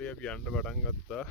හරි අපි යන්න පටන් ගත්තා.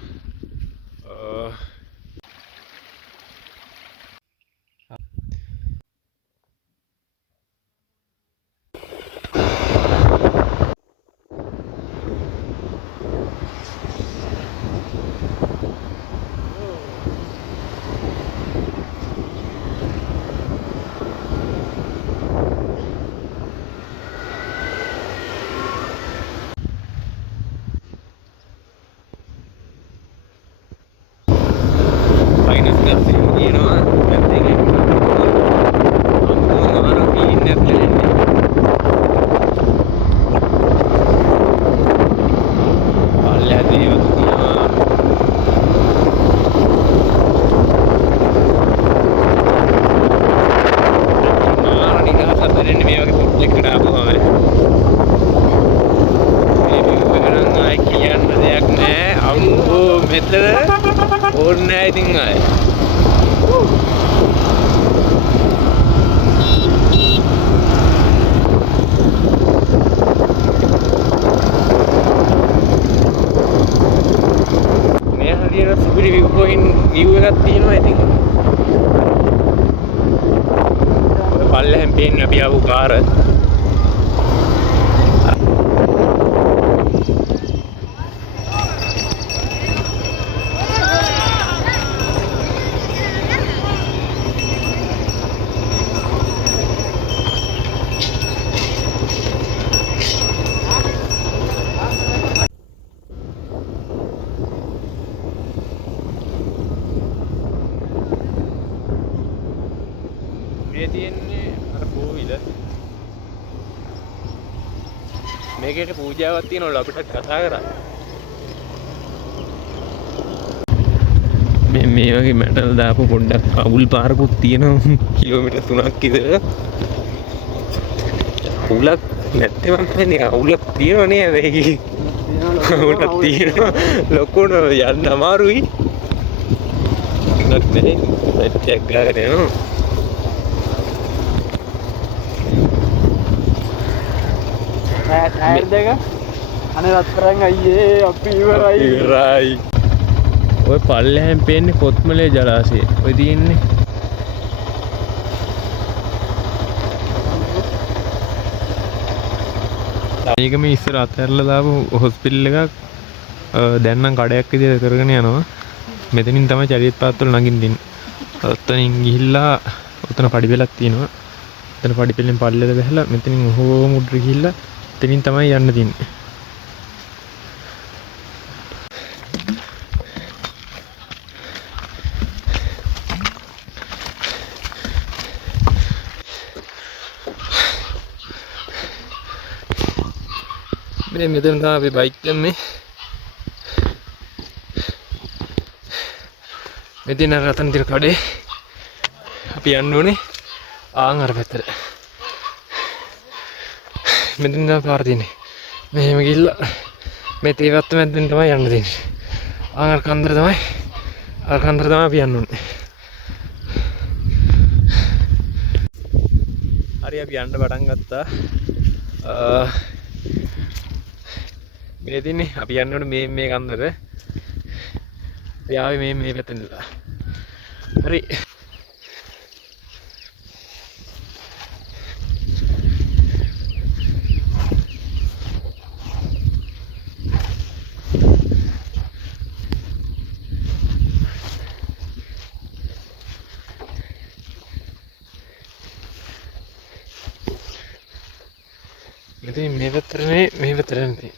මේකට පූජාවක් තියෙනවලු අපිට කතා කරා. මේ වගේ මැටල් දාපු පොඩ්ඩක් අවුල් පාරකුත් තියෙනවා කිලෝමීටර් 3ක් විතර. අවුලක් නැත්තේ මම කියන්නේ අවුලක් තියෙනව නේද ඒකේ? අවුලක් තියෙනවා ලොකුන යන්න අමාරුයි. නැත්නම් සෙට් ගාගෙන යනවා. ටයර් දෙක අනේ රත්තරන් අයියේ අපි ඉවරයි. ඔය පල්ලෙහෙන් පේන්නේ කොත්මලේ ජලාශය. ඔය තියෙන්නේ මේක මේ ඉස්සර අතහැරලා දාපු හොස්පිටල් එකක් දැන් නම් කඩයක් විදිහට කරගෙන යනවා. මෙතනින් තමයි චරිත පාත්වල නගින්න දෙන්නේ. ඔතනින් ගිහිල්ලා ඔතන පඩිපෙලක් තියෙනවා. එතන පඩිපෙලෙන් පල්ලෙට බහලා මෙතනින් ඔහොම උඩට ගිහිල්ලා එතනින් තමයි යන්න දෙන්නේ. මෙතන තමයි අපි බයික් ගන්නේ. මෙතන රතන තිර කඩේ අපි යන්න ඕනේ ආන් අර පැත්තට. මෙතන තමයි පාර තියෙන්නේ. මෙහෙම ගිහිල්ලා මේ තේවත්ත මැද්දෙන් තමයි යන්න දෙන්නේ. ආන් අර කන්දර තමයි අපි යන්න ඕනේ. හරි අපි යන්න පටන් ගත්තා. මේ තින්නේ අපි යන්න ඕනේ මේ කන්දර. අපි ආවේ මේ පැත්තෙන් ඉඳලා. හරි. මෙතන මේ පැත්තට මේ පැත්තට යන්නේ.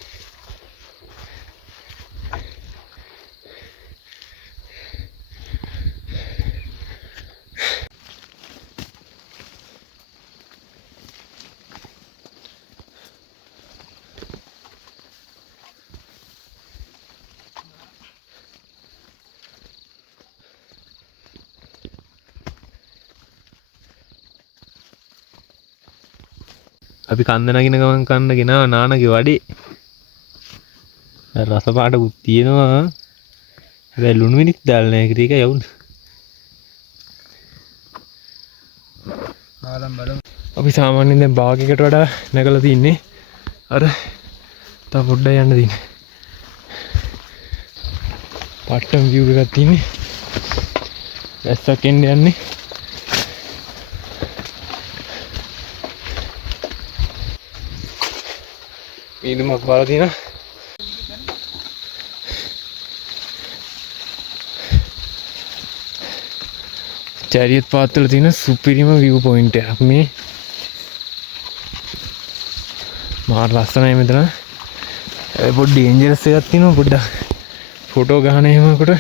අපි කන්ද නගින ගමන් කන්න ගෙනාව නානගේ වඩේ. රස පාටකුත් තියෙනවා. හැබැයි ලුණු මිරිස් දාලා නැහැ. ඒක යවුන. අපි සාමාන්‍යයෙන් දැන් භාගයකට වඩා නැගලා තින්නේ. අර තව පොඩ්ඩක් යන්න තියෙන්නේ. පට්ටම් view එකක් තියෙන්නේ. වැස්සක් එන්න යන්නේ. මීදුමක් වල තියෙනවා. චැරියට් පාත් වල තියෙන සුපිරිම view point එකක් මේ. මාර ලස්සනයි මෙතන. පොඩ්ඩක් ඩේන්ජරස් එකක් තියෙනවා. පොඩ්ඩක් ෆොටෝ ගහන එහෙමකට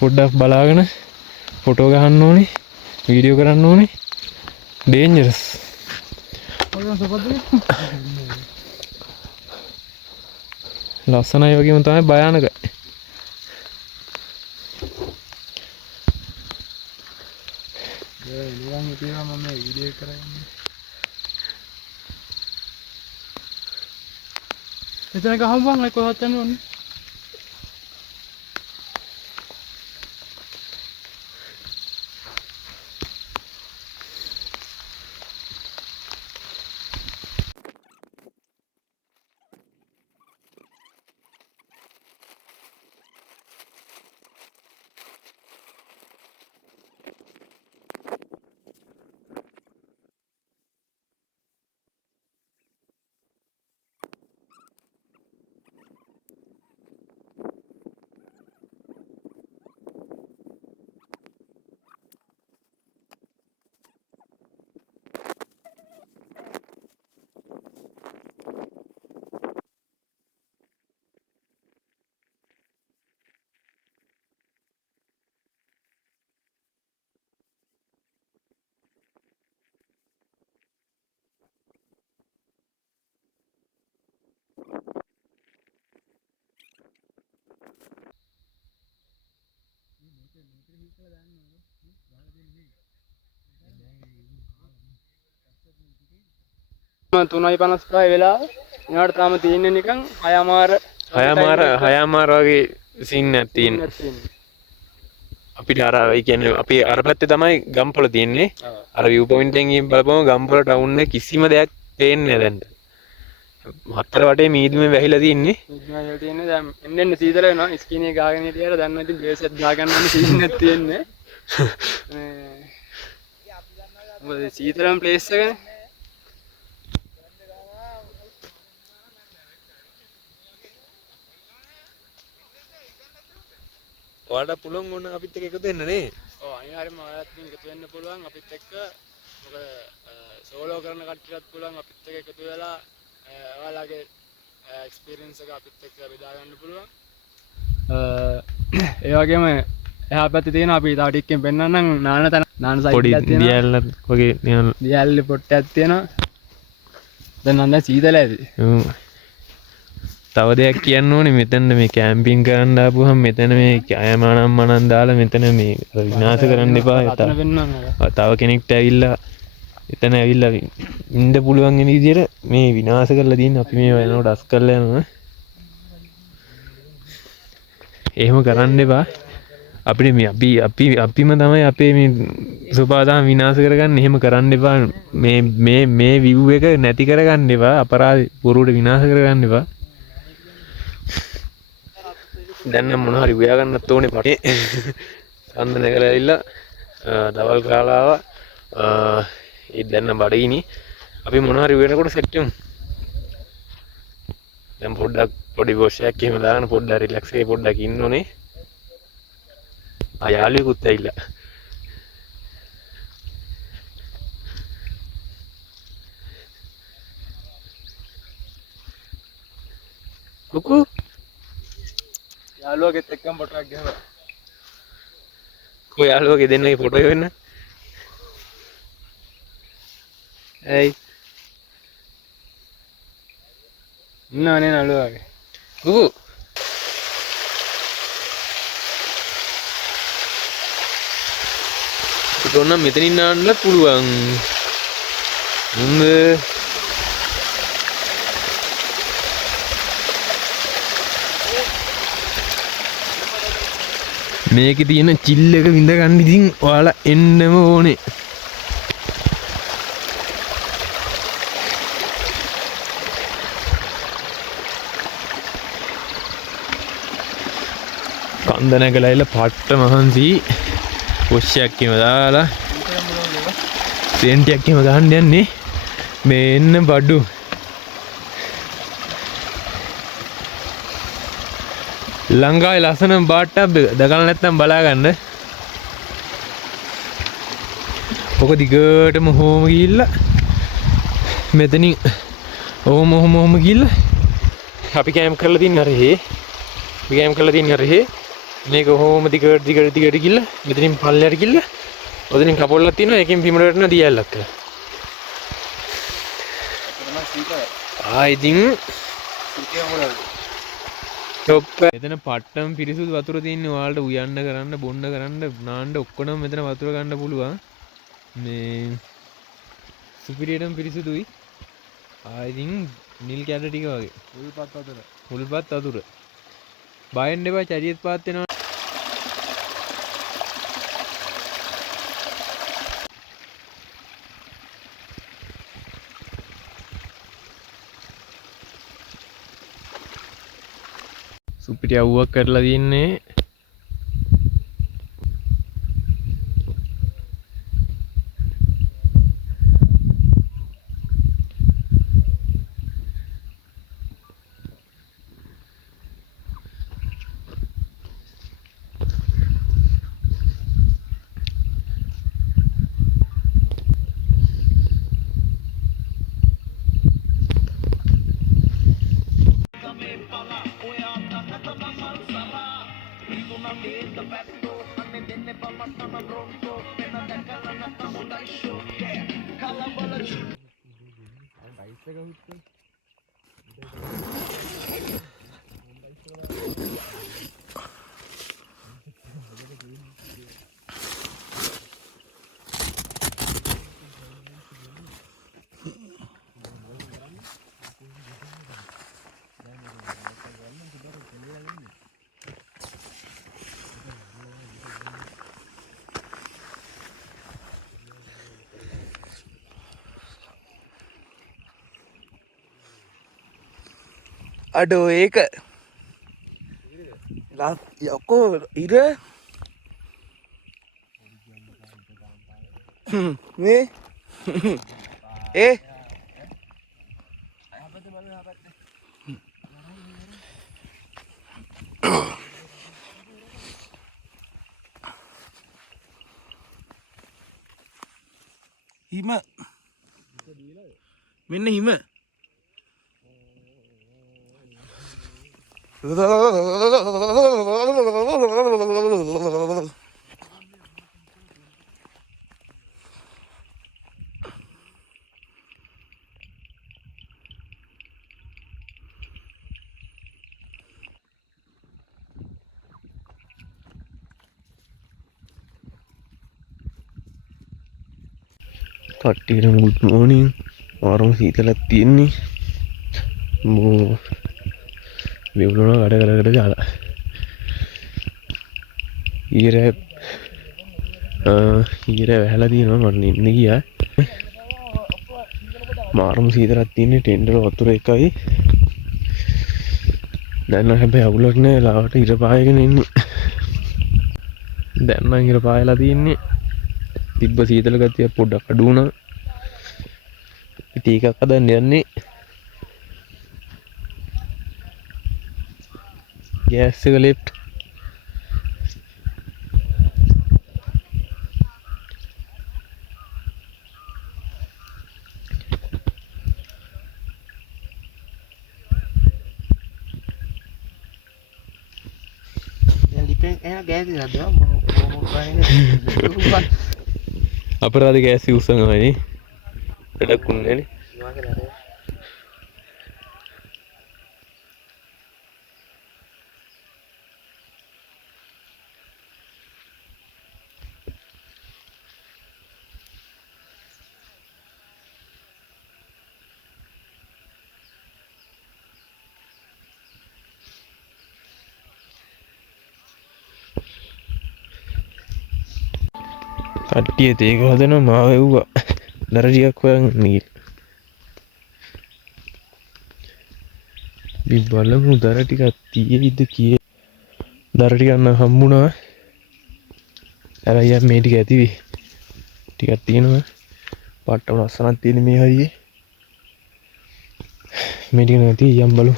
පොඩ්ඩක් බලාගෙන ෆොටෝ ගහන්න ඕනේ. වීඩියෝ කරන්න ඕනේ. ඩේන්ජරස්. ලස්සනයි වගේම තමයි භයානකයි. නිකන් හිටියා මම වීඩියෝ කරන්නේ. එතන ගහමුවන් අය කොහොමද යන්නේ ඕනේ? මම 3:55 වෙලාව. ඊනාට තාම තියෙන්නේ නිකන් 6මාර වගේ සීන් එකක් තියෙනවා. අපිට අර ඒ කියන්නේ අපි අර පැත්තේ තමයි ගම්පොළ තියෙන්නේ. අර view point එකෙන් ගිහින් බලපුවම ගම්පොළ ටවුන් එක කිසිම දෙයක් පේන්නේ නැහැ දැන්. හතර වටේ මීදුමේ වැහිලා තියෙන්නේ. මීදුමේ වැහිලා තියෙන්නේ. දැන් එන්න සීතල වෙනවා. ස්කින් එක ගාගෙන හිටියට දැන් ඉතින් බේස් එක ගා ගන්න ඕනේ සීන් එකක් තියෙන්නේ. මොකද සීතලම ප්ලේස් එකනේ. ඔයාලට පුළුවන් ඕන අපිත් එක්ක එකතු වෙන්න නේ. ඔව් අනිවාර්යෙන්ම ඔයාලත් එකතු වෙන්න පුළුවන් අපිත් එක්ක. මොකද සෝලෝ කරන කට්ටියටත් පුළුවන් අපිත් එක්ක එකතු වෙලා ඔයාලගේ එක්ස්පීරියන්ස් එක අපිත් එක්ක බෙදා ගන්න පුළුවන්. ඒ වගේම එහා පැත්තේ තියෙන අපි තව ටිකකින් පෙන්නන්නම් නාන තන නාන සයිඩ් එකක් තියෙනවා. දියැල්ල වගේ දියැල්ල පොට්ටයක් තියෙනවා. දැන් නම් දැන් සීතල ඇති. තව දෙයක් කියන්න ඕනේ මෙතන මේ කැම්පින් කරන්න ආපුවහම මෙතන මේ අයමනම් මනන් දාලා මෙතන මේ විනාශ කරන්න එපා. තව කෙනෙක්ට ඇවිල්ලා එතන ඇවිල්ලා ඉන්න පුළුවන් වෙන විදිහට මේ විනාශ කරලා තියෙන අපි මේ වෙනකොට අස් කරලා යනවා. එහෙම කරන්න එපා. අපිට මේ අපිම තමයි අපේ මේ සුපාදාම විනාශ කරගන්න. එහෙම කරන්න එපා. මේ view එක නැති කරගන්න එපා. අපරාධ පුරුවට විනාශ කරගන්න එපා. දැන් නම් මොනවා හරි උයා ගන්නත් ඕනේ මට. සම්ද නැගලා ඇවිල්ලා දවල් කාලා ආවා. ඒ දැන් නම් බඩගිනි. අපි මොනවා හරි උයනකොට සෙට් වෙමු. දැන් පොඩ්ඩක් පොඩි වොෂ් එකක් එහෙම දාගෙන පොඩ්ඩක් රිලැක්ස් වෙයි පොඩ්ඩක් ඉන්න ඕනේ. යාළුවෙකුත් ඇවිල්ලා. කුකු යාළුවගෙත් එක්කම ෆොටෝ එකක් ගහුවා. කොයි යාළුවගේ දෙන්නගේ ෆොටෝ වෙන්න? ඇයි? ඉන්නවනේ නළුවාගේ. කුකු ඔන්න මෙතනින් නාන්නත් පුළුවන්. මුන්ද මේකේ තියෙන චිල් එක විඳ ගන්න ඉතින් ඔයාලා එන්නම ඕනේ. අන්දනැගලයිල පට්ට මහන්සි පොෂ්‍යයක්කම දාලා සේන්ටියක්කම ගහන්න යන්නේ මේ එන්න බඩ්ඩු ලංකායි ලස්සන බාට්ටක් දකල නැත්තම් බලාගන්න ඔක දිගටම හෝම ගිල්ල මෙතනින් ඔහොම ගිල්ල අපි කෑම් කරලා තින්න අරහේ කෑම් කරලා තින්න අරහේ මේක ඔහොම දිගට ගිල්ල මෙතනින් පල්ලයට ගිල්ල ඔතනින් කපොල්ලක් තියෙනවා ඒකෙන් බිමට වැටෙන දියැලක් ඉතින් එතන පට්ටම් පිරිසුදු වතුර තියෙන ඔයාලට උයන්න කරන්න බොන්න කරන්න නාන්න ඔක්කොම මෙතන වතුර ගන්න පුළුවන් මේ සුපිරියටම පිරිසුදුයි ඉතින් නිල් කැට ටික වගේ මුල්පත් වතුර බයෙන් එපා චරියත් පාත් වෙනවා සුපිරි අවුවක් කරලා තින්නේ අඩෝ ඒක යකෝ ඉර මේ ඒ හිම මෙන්න හිම කට්ටියට good morning ආරම සීතලක් තියෙන්නේ මෝ වෙවුලන වැඩ කරකට දාලා ඊර වැහලා තියෙනවා මට නින්න ගියා මාරම සීතලක් තියෙන්නේ ටෙන්ඩර් වතුර එකයි දැන් නම් හැබැයි අවුලක් නෑ ලාවට ඉර පායගෙන ඉන්නේ දැන් නම් ඉර පායලා තියෙන්නේ තිබ්බ සීතල ගතිය පොඩ්ඩක් අඩු වුණා ඉතින් එකක් හදන්න යන්නේ ගෑස් එක ලෙෆ්ට් අපරාධ ගෑස් උස්සනවානේ වැඩක් උන්නේ නේ කට්ටිය තේක හදනවා මාව එව්වා දර ටිකක් හොයන් ගිහින් බලමු දර ටිකක් තියෙයිද කියේ දර ටික ගන්න හම්බුණා. අරයි මේ ටික ඇති ටිකක් තියෙනවා. පාට්ට ලස්සනක් තියෙන මේ හරියේ. මේ ටික නැති යම් බලමු.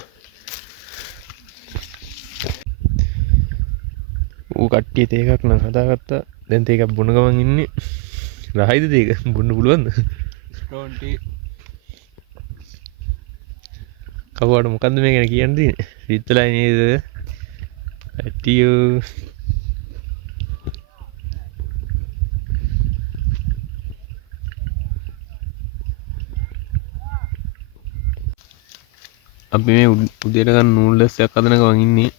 ඌ කට්ටිය තේ එකක් නම් හදාගත්තා. දැන් තේ එකක් බොන ගමන් ඉන්නේ. රහයිද තේ එක බොන්න පුළුවන්ද? Stone T. කවුවට මොකද්ද මේ ගැන කියන්න තියෙන්නේ? රිත්තලයි නේද? ඇටියෝ. අපි මේ උදේට ගන්න නූඩ්ල්ස් එකක් හදන ගමන් ඉන්නේ.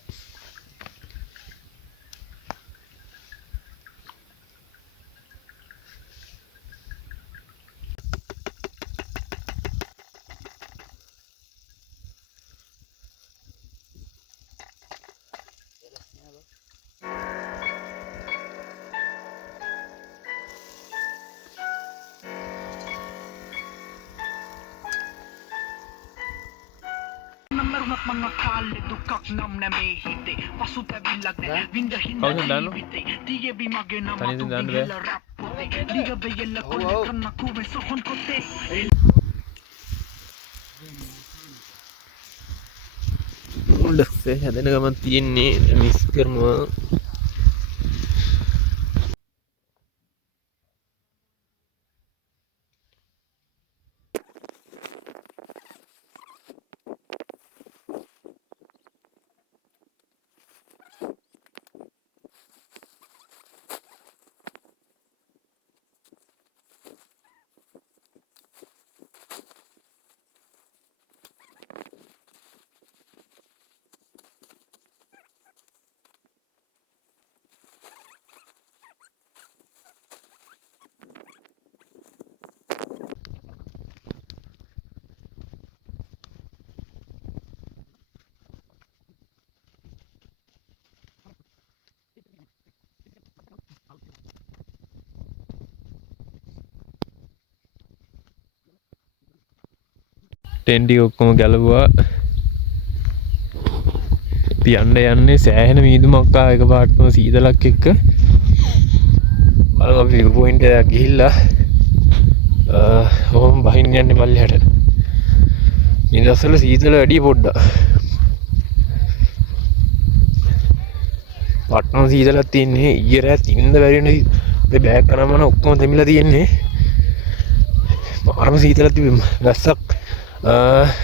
මරුණක් මං කාලෙ දුකක් නම් නැමේ හිතේ පසුතැවිල්ලක් නෑ විඳ හින්දා ජීවිතේ තියේවි මගේ නම තුදිල රැප් පොතේ ලිග බෙයල්ල කොල්ල කන්න කුවේ සොහොන් කොතේ නූඩ්ල්ස් හැදෙන ගමන් තියෙන්නේ මිස් කරනවා. ටෙන්ටි ඔක්කොම ගැලවුවා. යන්න යන්නේ සෑහෙන මීදුමක් ආව එකපාරටම සීතලක් එක්ක. බලමු අපි විව් පොයින්ට් එකක් ගිහිල්ලා ඔහොම බහින්න යන්නේ පල්ලෙහාට. ඉඳස්සල සීතල වැඩි පොඩ්ඩක්. පට්ටම සීතලක් තියෙන්නේ. ඊයේ රාත් ඉන්න බැරි වෙන මේ බෑග් කරාම ඔක්කොම දෙමිලා තියෙන්නේ. මාරම සීතලක් තිබෙම. වැස්සක්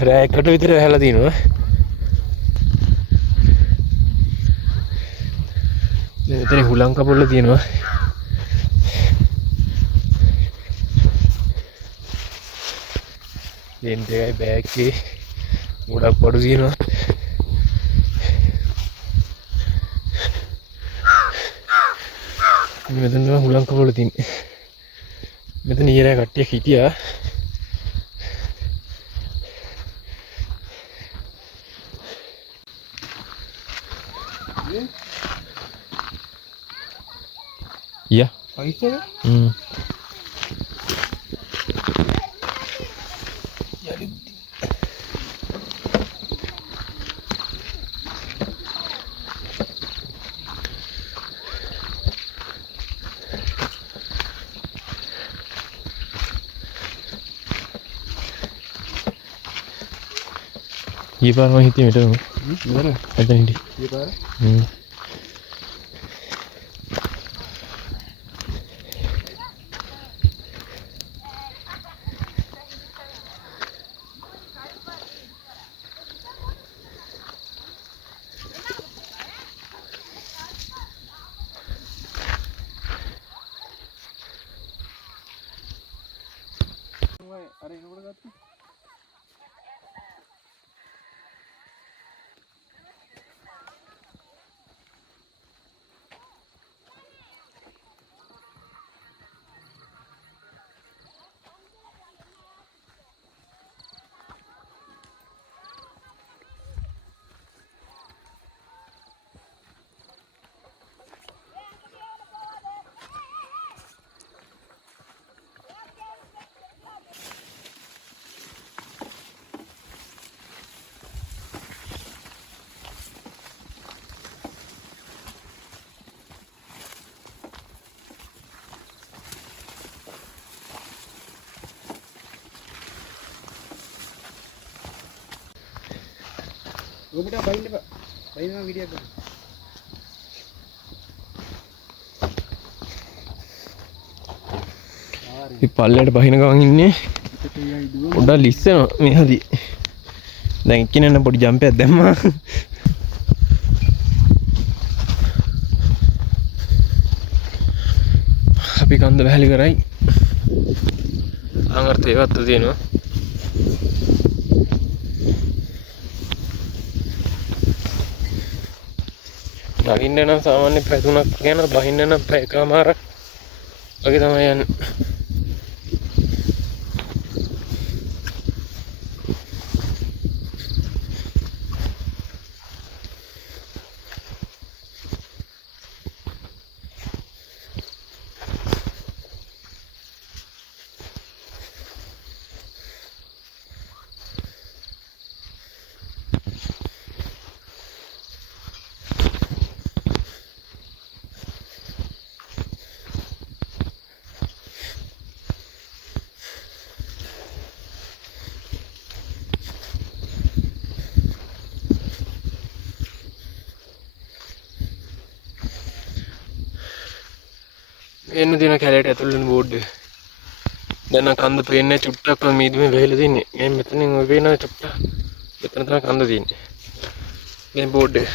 රෑකට විතර වැහලා තිනවා. මෙතන හුලං කපොල්ල තියෙනවා. ලෙන්ට් එකයි බෑග් එකේ ගොඩක් බඩු තියෙනවා. මෙතන හුලං කපොල්ල තියෙන්නේ. මෙතන ඊයරා කට්ටියක් හිටියා. Ja. අයිස් එක? ये बार वहीं थी मेरे में ऐसा नहीं ये पार अरे इन्होंने गया ඔබට බයින්න එපා. බයින්නවා වීඩියෝ එක. මේ පල්ලයට බහින ගමන් ඉන්නේ පොඩ්ඩක් ලිස්සනවා මේ හදි. දැන් එක්කිනෙන්න පොඩි ජම්ප් එකක් දැම්මා. අපි කන්ද වැහලි කරයි. අංගර්ථ ඒවත් තියෙනවා. නගින්න නම් සාමාන්‍ය පැය 3ක් යනවා. බහින්න නම් පැය එකමාරක් වගේ තමයි යන්නේ. එන්න දින කැලේට ඇතුල් වෙන බෝඩ් එක. දැන් නම් කන්ද පේන්නේ චුට්ටක් මීදුමේ වෙහෙලා තින්නේ. මේ මෙතනින් ඔය පේන චුට්ටක්. මෙතන තමයි කන්ද තියෙන්නේ. මේ බෝඩ් එක.